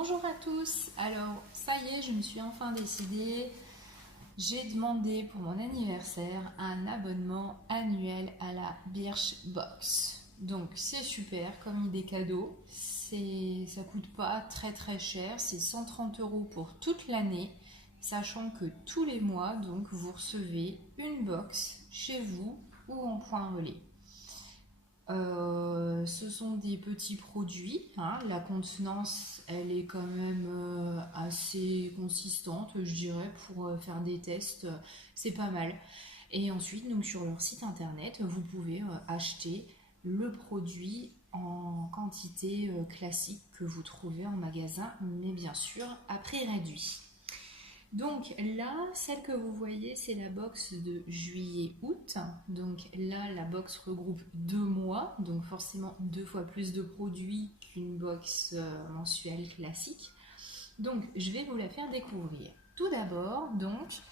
Bonjour à tous, alors ça y est, je me suis enfin décidée, j'ai demandé pour mon anniversaire un abonnement annuel à la Birchbox. Donc c'est super comme idée cadeau, ça coûte pas très cher, c'est 130 € pour toute l'année, sachant que tous les mois, donc vous recevez une box chez vous ou en point relais. Ce sont des petits produits, hein. La contenance, elle est quand même assez consistante, je dirais, pour faire des tests, c'est pas mal. Et ensuite, donc sur leur site internet, vous pouvez acheter le produit en quantité classique que vous trouvez en magasin, mais bien sûr à prix réduit. Donc là, celle que vous voyez, c'est la box de juillet-août. Donc là, la box regroupe 2 mois, donc forcément 2 fois plus de produits qu'une box mensuelle classique. Donc je vais vous la faire découvrir. Tout d'abord, donc,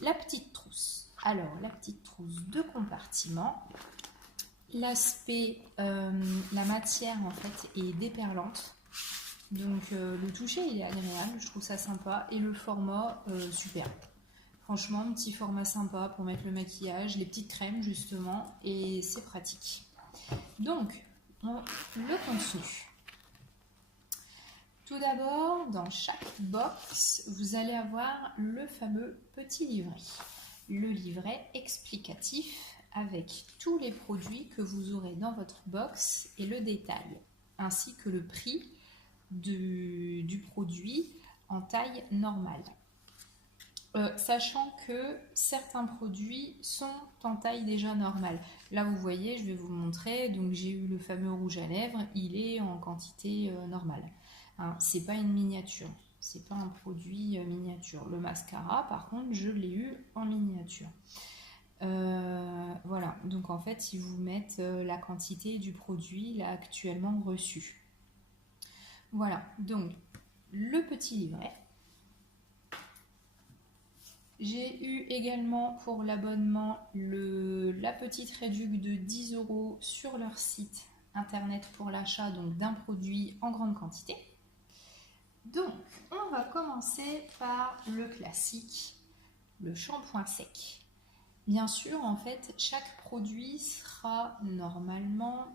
la petite trousse. Alors, la petite trousse de compartiment. L'aspect, la matière en fait est déperlante. Donc le toucher il est agréable, je trouve ça sympa, et le format super. Franchement, petit format sympa pour mettre le maquillage, les petites crèmes justement, et c'est pratique. Donc, le contenu. Tout d'abord, dans chaque box, vous allez avoir le fameux petit livret. Le livret explicatif avec tous les produits que vous aurez dans votre box et le détail, ainsi que le prix du produit en taille normale. Sachant que certains produits sont en taille déjà normale. Là vous voyez, je vais vous montrer, donc j'ai eu le fameux rouge à lèvres, il est en quantité normale. Hein, c'est pas une miniature, c'est pas un produit miniature. Le mascara par contre je l'ai eu en miniature. Voilà, donc en fait ils vous mettent la quantité du produit là actuellement reçu. Voilà, donc le petit livret. J'ai eu également pour l'abonnement la petite réduction de 10 € sur leur site internet pour l'achat d'un produit en grande quantité. Donc, on va commencer par le classique, le shampoing sec. Bien sûr, en fait, chaque produit sera normalement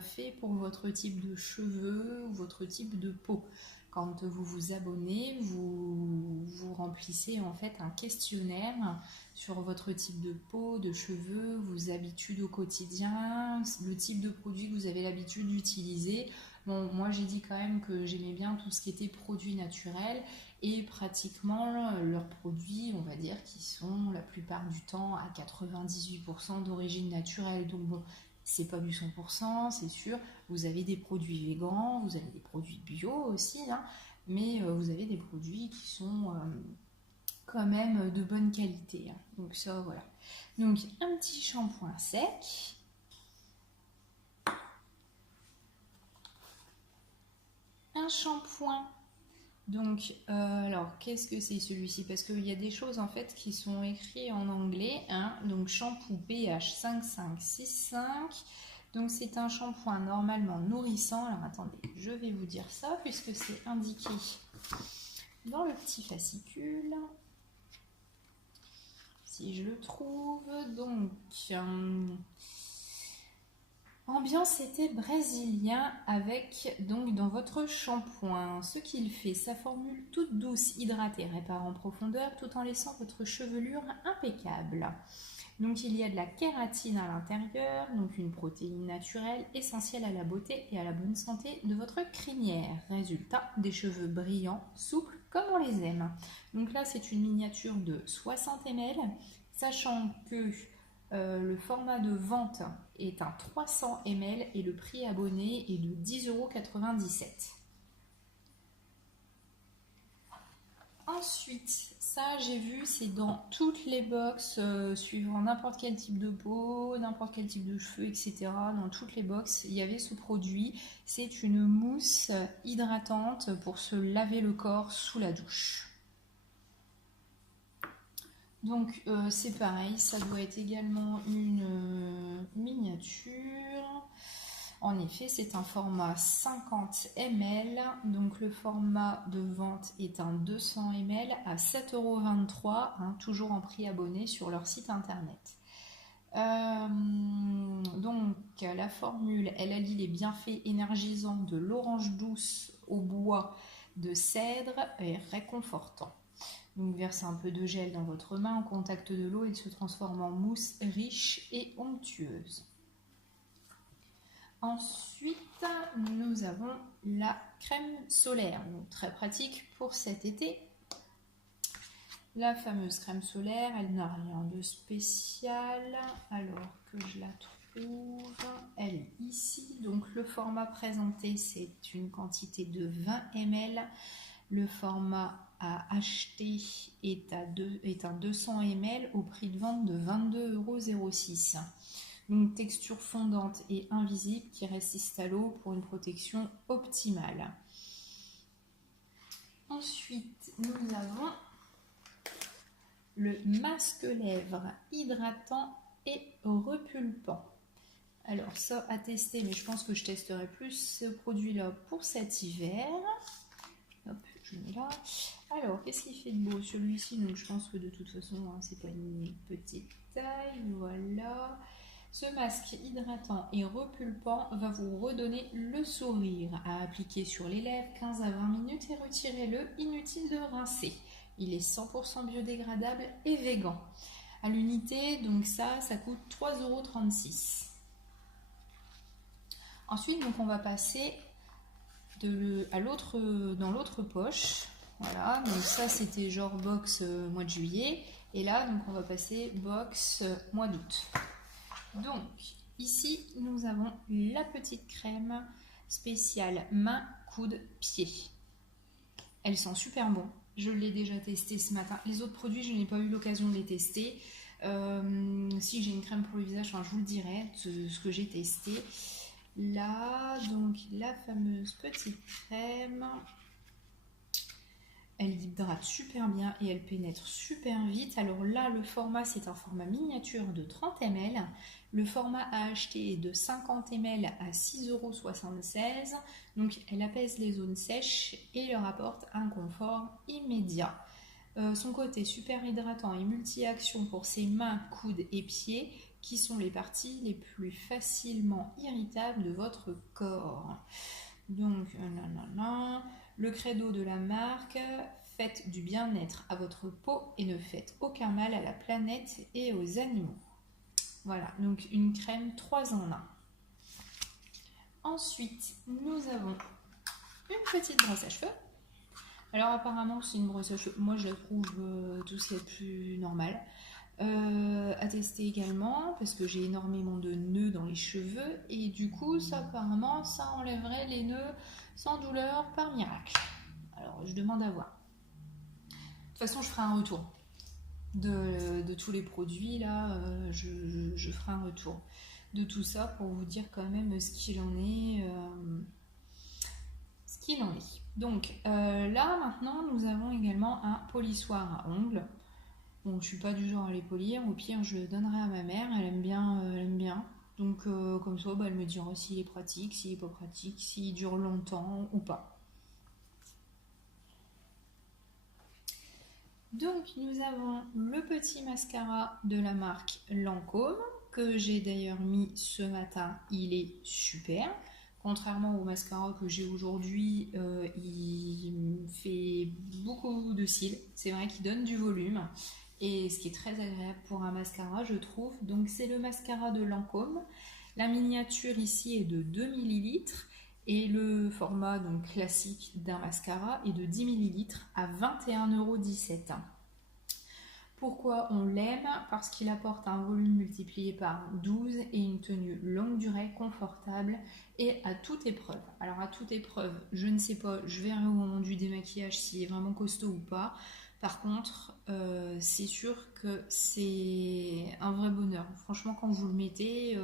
fait pour votre type de cheveux ou votre type de peau. Quand vous vous abonnez, vous remplissez en fait un questionnaire sur votre type de peau, de cheveux, vos habitudes au quotidien, le type de produit que vous avez l'habitude d'utiliser. Bon, moi j'ai dit quand même que j'aimais bien tout ce qui était produits naturels et pratiquement leurs produits, on va dire, qui sont la plupart du temps à 98% d'origine naturelle. Donc bon, c'est pas du 100%, c'est sûr. Vous avez des produits végans, vous avez des produits bio aussi, hein, mais vous avez des produits qui sont quand même de bonne qualité. Hein. Donc ça, voilà. Donc un petit shampoing sec. Un shampoing. Donc, alors, qu'est-ce que c'est celui-ci? Parce qu'il y a des choses en fait qui sont écrites en anglais. Hein. Donc, shampoo pH 5565. Donc, c'est un shampoing normalement nourrissant. Alors, attendez, je vais vous dire ça puisque c'est indiqué dans le petit fascicule. Si je le trouve. Donc, ambiance été brésilien avec donc dans votre shampoing. Ce qu'il fait, sa formule toute douce, hydratée, répare en profondeur tout en laissant votre chevelure impeccable. Donc il y a de la kératine à l'intérieur, donc une protéine naturelle essentielle à la beauté et à la bonne santé de votre crinière. Résultat, des cheveux brillants, souples comme on les aime. Donc là c'est une miniature de 60 ml, sachant que le format de vente est un 300 ml et le prix abonné est de 10,97 €. Ensuite, ça j'ai vu, c'est dans toutes les box, suivant n'importe quel type de peau, n'importe quel type de cheveux, etc. Dans toutes les box, il y avait ce produit. C'est une mousse hydratante pour se laver le corps sous la douche. Donc c'est pareil, ça doit être également une miniature. En effet, c'est un format 50 ml, donc le format de vente est un 200 ml à 7,23 €, toujours en prix abonné sur leur site internet. Donc la formule, elle allie les bienfaits énergisants de l'orange douce au bois de cèdre et réconfortant. Donc versez un peu de gel dans votre main en contact de l'eau, il se transforme en mousse riche et onctueuse. Ensuite, nous avons la crème solaire, donc très pratique pour cet été. La fameuse crème solaire, elle n'a rien de spécial, alors que je la trouve, elle est ici. Donc le format présenté, c'est une quantité de 20 ml. Le format à acheter est un 200 ml au prix de vente de 22,06 €. Une texture fondante et invisible qui résiste à l'eau pour une protection optimale. Ensuite, nous avons le masque lèvres hydratant et repulpant. Alors ça à tester, mais je pense que je testerai plus ce produit-là pour cet hiver. Hop, je le mets là. Alors, qu'est-ce qu'il fait de beau celui-ci? Donc je pense que de toute façon, c'est pas une petite taille. Voilà. Ce masque hydratant et repulpant va vous redonner le sourire. À appliquer sur les lèvres 15 à 20 minutes et retirez-le, inutile de rincer. Il est 100% biodégradable et vegan. À l'unité, donc ça coûte 3,36 €. Ensuite, donc on va passer dans l'autre poche. Voilà, donc ça c'était genre box mois de juillet. Et là, donc on va passer box mois d'août. Donc, ici, nous avons la petite crème spéciale main, coude, pied. Elle sent super bon. Je l'ai déjà testé ce matin. Les autres produits, je n'ai pas eu l'occasion de les tester. Si j'ai une crème pour le visage, je vous le dirai, ce que j'ai testé. Là, donc, la fameuse petite crème. Elle hydrate super bien et elle pénètre super vite. Alors là, le format, c'est un format miniature de 30 ml. Le format à acheter est de 50 ml à 6,76 €. Donc, elle apaise les zones sèches et leur apporte un confort immédiat. Son côté super hydratant et multi-action pour ses mains, coudes et pieds, qui sont les parties les plus facilement irritables de votre corps. Donc, le credo de la marque, faites du bien-être à votre peau et ne faites aucun mal à la planète et aux animaux. Voilà, donc une crème 3 en 1. Ensuite, nous avons une petite brosse à cheveux. Alors apparemment, c'est une brosse à cheveux. Moi, je la trouve tout ce qui est plus normal. À tester également, parce que j'ai énormément de nœuds dans les cheveux. Et du coup, ça apparemment, ça enlèverait les nœuds sans douleur par miracle. Alors, je demande à voir. De toute façon, je ferai un retour. De tous les produits, là, je ferai un retour de tout ça pour vous dire quand même ce qu'il en est. Donc, là, maintenant, nous avons également un polissoir à ongles. Bon, je suis pas du genre à les polir. Au pire, je le donnerai à ma mère. Elle aime bien. Donc, comme ça, elle me dira s'il est pratique, s'il est pas pratique, s'il dure longtemps ou pas. Donc, nous avons le petit mascara de la marque Lancôme, que j'ai d'ailleurs mis ce matin. Il est super. Contrairement au mascara que j'ai aujourd'hui, il fait beaucoup de cils. C'est vrai qu'il donne du volume. Et ce qui est très agréable pour un mascara, je trouve. Donc, c'est le mascara de Lancôme. La miniature ici est de 2 ml. Et le format donc, classique d'un mascara est de 10 ml à 21,17 €. Pourquoi on l'aime? Parce qu'il apporte un volume multiplié par 12 et une tenue longue durée, confortable et à toute épreuve. Alors à toute épreuve, je ne sais pas, je verrai au moment du démaquillage s'il est vraiment costaud ou pas. Par contre, c'est sûr que c'est un vrai bonheur. Franchement, quand vous le mettez,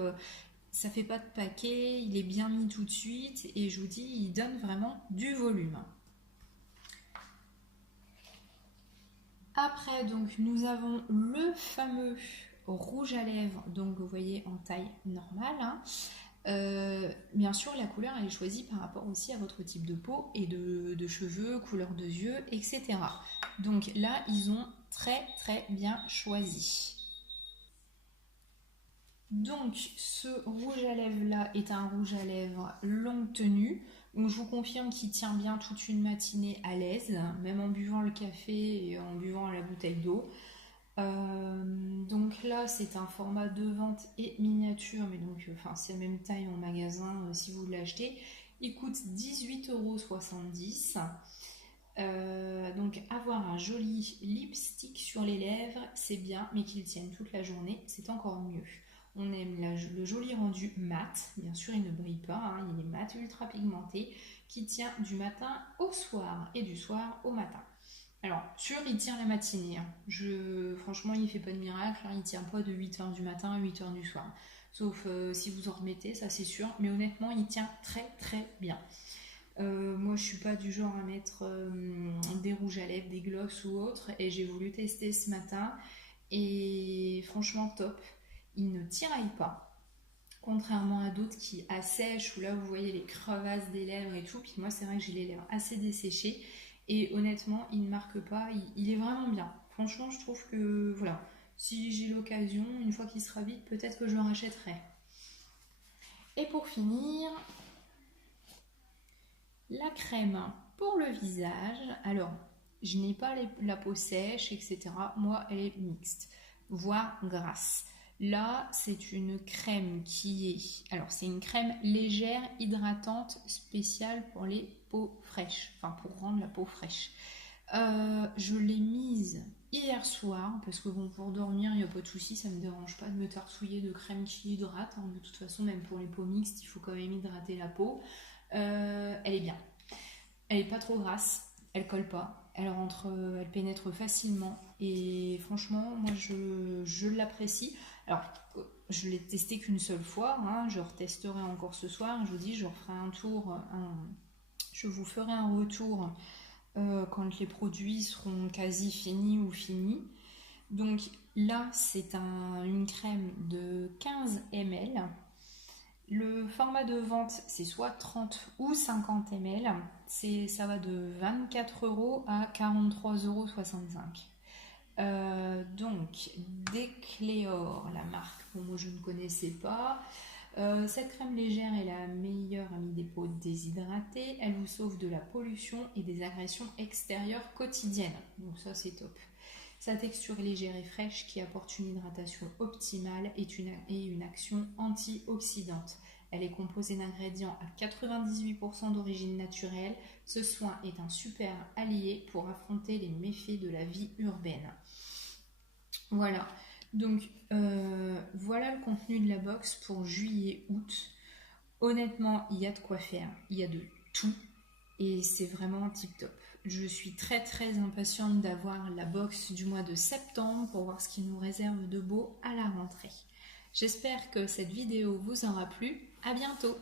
ça fait pas de paquet, il est bien mis tout de suite et je vous dis, il donne vraiment du volume. Après, donc, nous avons le fameux rouge à lèvres, donc vous voyez en taille normale. Bien sûr, la couleur elle est choisie par rapport aussi à votre type de peau et de cheveux, couleur de yeux, etc. Donc là, ils ont très bien choisi. Donc ce rouge à lèvres là est un rouge à lèvres longue tenue. Donc je vous confirme qu'il tient bien toute une matinée à l'aise, même en buvant le café et en buvant la bouteille d'eau. Donc là c'est un format de vente et miniature, mais donc c'est la même taille en magasin si vous l'achetez. Il coûte 18,70 €. Donc avoir un joli lipstick sur les lèvres, c'est bien, mais qu'il tienne toute la journée, c'est encore mieux. On aime le joli rendu mat, bien sûr il ne brille pas, hein, il est mat, ultra pigmenté, qui tient du matin au soir et du soir au matin. Alors, sûr, il tient la matinée, hein. Franchement, il ne fait pas de miracle, hein, il ne tient pas de 8h du matin à 8h du soir. Sauf si vous en remettez, ça c'est sûr, mais honnêtement, il tient très bien. Moi, je suis pas du genre à mettre des rouges à lèvres, des gloss ou autre, et j'ai voulu tester ce matin, et franchement top. Il ne tiraille pas, contrairement à d'autres qui assèchent, où là vous voyez les crevasses des lèvres et tout. Puis moi, c'est vrai que j'ai les lèvres assez desséchées, et honnêtement, il ne marque pas. Il est vraiment bien. Franchement, je trouve que voilà, si j'ai l'occasion, une fois qu'il sera vide, peut-être que je le rachèterai. Et pour finir, la crème pour le visage. Alors, je n'ai pas la peau sèche, etc. Moi, elle est mixte, voire grasse. Là, c'est une crème qui est... Alors, c'est une crème légère, hydratante, spéciale pour les peaux fraîches. Enfin, pour rendre la peau fraîche. Je l'ai mise hier soir, parce que bon, pour dormir, il n'y a pas de souci, ça ne me dérange pas de me tarsouiller de crème qui hydrate, hein. De toute façon, même pour les peaux mixtes, il faut quand même hydrater la peau. Elle est bien. Elle est pas trop grasse, elle colle pas, elle rentre, elle pénètre facilement, et franchement, moi je l'apprécie. Alors, je l'ai testé qu'une seule fois, hein, je retesterai encore ce soir. Je vous dis, je referai un tour, je vous ferai un retour quand les produits seront quasi finis ou finis. Donc là, c'est une crème de 15 ml. Le format de vente, c'est soit 30 ou 50 ml. Ça va de 24 € à 43,65 €. Donc, Decléor, la marque, bon, moi je ne connaissais pas. Cette crème légère est la meilleure amie des peaux déshydratées. Elle vous sauve de la pollution et des agressions extérieures quotidiennes. Donc ça, c'est top. Sa texture est légère et fraîche qui apporte une hydratation optimale et une action antioxydante. Elle est composée d'ingrédients à 98% d'origine naturelle. Ce soin est un super allié pour affronter les méfaits de la vie urbaine. Voilà, donc voilà le contenu de la box pour juillet-août. Honnêtement, il y a de quoi faire, il y a de tout, et c'est vraiment tip top. Je suis très impatiente d'avoir la box du mois de septembre pour voir ce qu'il nous réserve de beau à la rentrée. J'espère que cette vidéo vous aura plu. À bientôt!